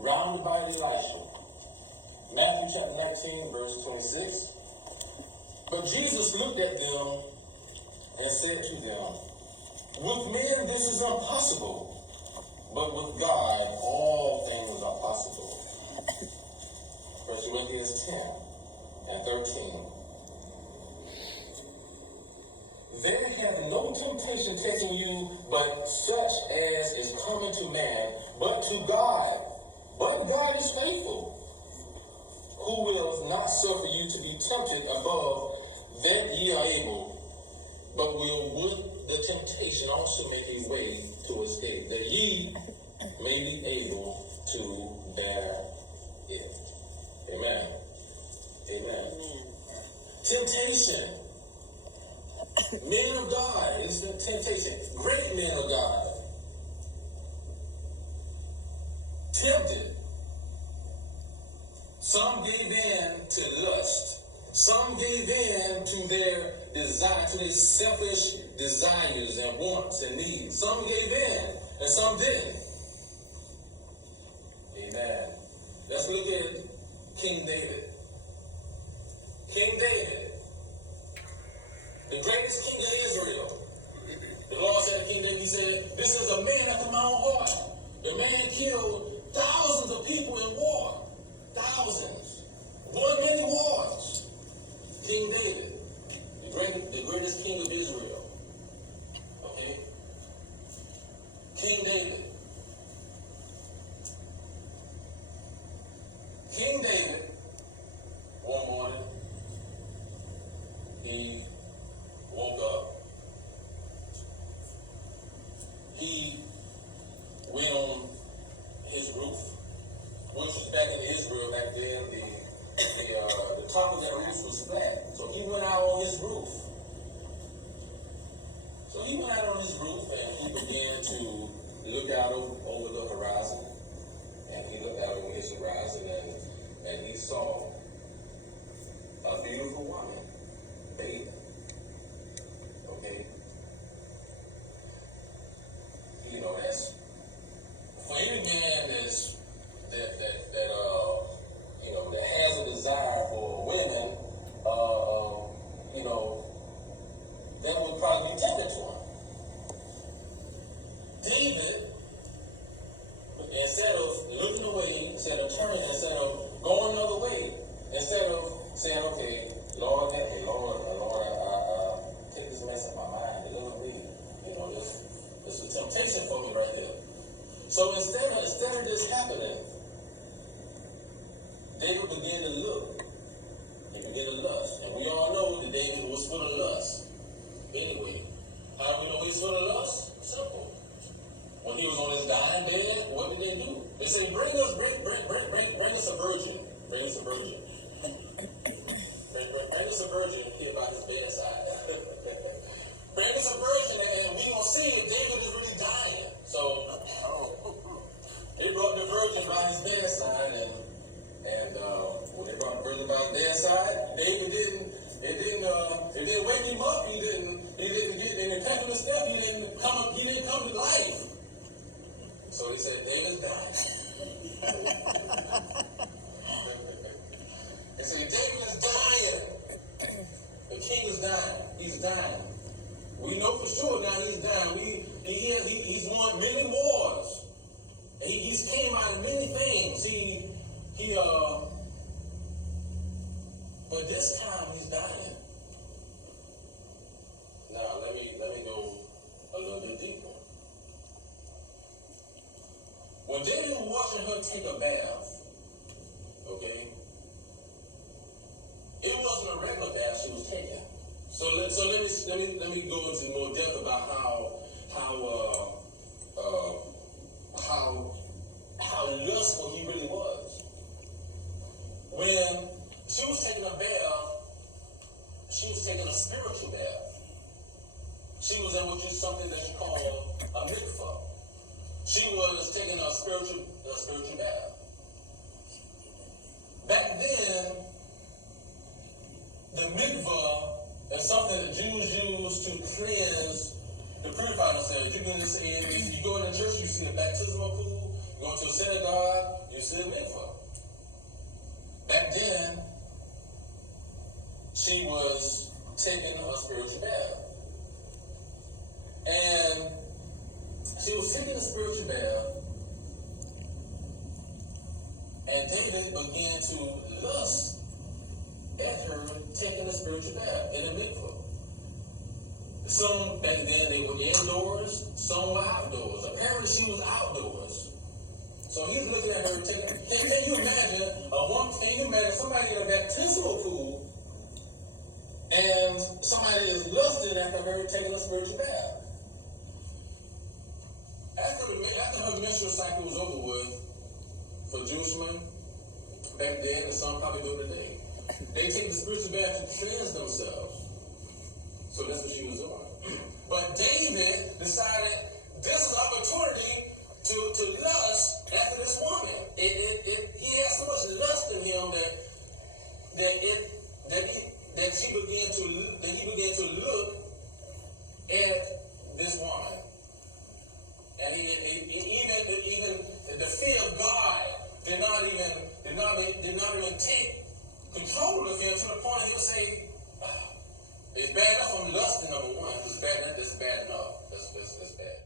round about Elisha. Matthew chapter 19, verse 26. But Jesus looked at them and said to them, with men this is impossible, but with God all things are possible. 1 Corinthians 10 and 13. There hath no temptation taken you but such as is common to man, but to God. But God is faithful, who will not suffer you to be tempted above that ye are able, but will with the temptation also make a way to escape, that ye may be able to bear it. Amen. Amen. Temptation. Men of God is the temptation. Great men of God. Tempted. Some gave in to lust. Some gave in to their desire, to their selfish desires and wants and needs. Some gave in and some didn't. Amen. Let's look at King David. King David, the greatest king of Israel. The Lord said to King David, he said, this is a man after my own heart. The man killed thousands of people in war. Thousands. Won many wars. King David, the greatest king of Israel. Okay? King David. King David, one morning, he woke up. He went on his roof, which was back in Israel back then. The top of that roof was flat. So he went out on his roof. So he went out on his roof and he began to look out over the horizon. And he looked out over his horizon and he saw a beautiful woman bathing. Okay? You know, that's for any man that has a desire for women, that would probably be tempted to him. David, instead of looking away, instead of turning, instead of going another way, instead of saying, okay, Lord, help me, Lord, I take this mess in my mind, deliver me. This is temptation for me right here. So instead of this happening, David began to look. He began to lust. And we all know that David was full of lust. Anyway, how do we know he's full of lust? Simple. When he was on his dying bed, what did they do? They said, bring us a virgin. Bring us a virgin. Bring us a virgin here by his bedside. Bring us a virgin and we gonna see if David is really dying. So they brought the virgin by his bedside and when they brought the virgin by his bedside, David it didn't wake him up. He didn't get in the technical step. He didn't come to life. So they said, David's dying. They said, David is dying. The king is dying. He's dying. We know for sure now he's dying. He's won many wars. He's came out of many things. But this time he's dying. Now let me go a little bit deeper. When David was watching her take a bath, okay, it wasn't a regular bath she was taking. So let me go into more depth about how lustful he really was. When she was taking a bath, she was taking a spiritual bath. She was in something that you call a mikvah. She was taking a spiritual bath. Back then, the mikvah is something that Jews use to cleanse, to purify themselves. You go in the church, you see the baptismal pool. You go to a synagogue, you You see a mikvah. Back then, she was taking a spiritual bath. And she was taking a spiritual bath, and David began to lust at her taking a spiritual bath in a mikvah. Some back then they were indoors, some were outdoors. Apparently she was outdoors. So he was looking at her taking. Can you imagine somebody in a baptismal pool and somebody is lusting after her taking a spiritual bath? After her menstrual cycle was over with, for Jewish women back then, and some probably do today, they take the spiritual bath to cleanse themselves. So that's what she was doing. But David decided this is an opportunity to lust after this woman. He had so much lust in him that he began to look at this woman. And even the fear of God did not even take control of him to the point he'll say, it's bad enough I'm lusting, number one. It's bad enough. That's bad.